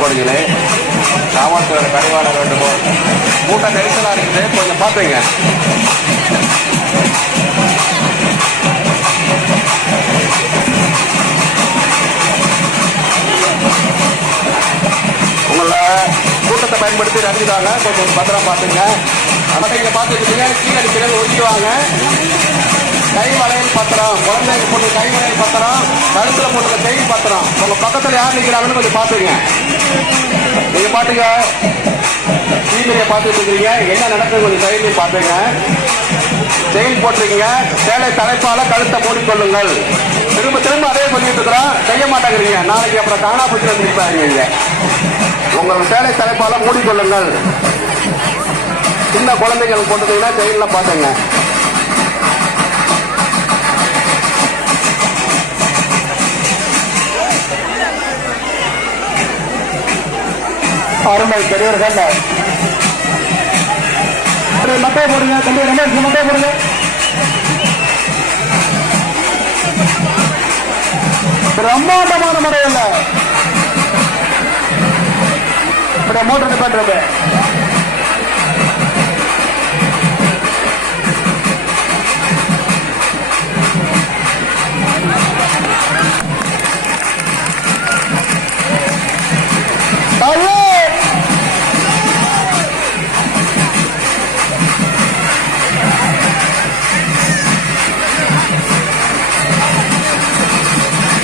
கேட்டுக்கொள்கிறே. காவல்துறை கடிவாள வேண்டுமோ. கூட்டம் நெரிசலா இருக்குது, கொஞ்சம் பார்த்துங்க. உங்களை கூட்டத்தை பயன்படுத்தி நடந்துட்டாங்க, கொஞ்சம் பத்திரம் பார்த்துங்க. ஆனால் இங்க பார்த்துக்கிட்டீங்க, கீழே கிழமை ஒதுக்கிவாங்க. கை வளையல் பத்திரம், குழந்தைங்க போட்டு கை வளையல் பத்திரம், கழுத்துல போட்டு செயின் பத்திரம். உங்க பக்கத்துல யார் நிற்கிறாங்கன்னு கொஞ்சம் பாத்துங்க. நீங்க பாத்துங்க, டிவியை பார்த்துட்டு இருக்கீங்க, என்ன நடக்குது கொஞ்சம் தைரியம் பாத்துங்க. செயின் போட்டிருக்கீங்க, சேலை தலைப்பால கழுத்தை மூடிக்கொள்ளுங்கள். திரும்ப திரும்ப அதே சொல்லிட்டு இருக்கிறோம், செய்ய மாட்டேங்கிறீங்க. நாளைக்கு அப்புறம் காணா போச்சு வந்துருப்பாங்க. உங்கள் சேலை தலைப்பால மூடிக்கொள்ளுங்கள். சின்ன குழந்தைகள் போட்டுட்டீங்கன்னா செயின்லாம் பாத்துங்க. அருமை பெரியவர்கள் மட்டை போடுங்க, தம்பி ரமேஷ் மட்டை போடுங்க. பிரம்மாண்டமான முறையில் மோட்டர் நிப்பாட்டுறது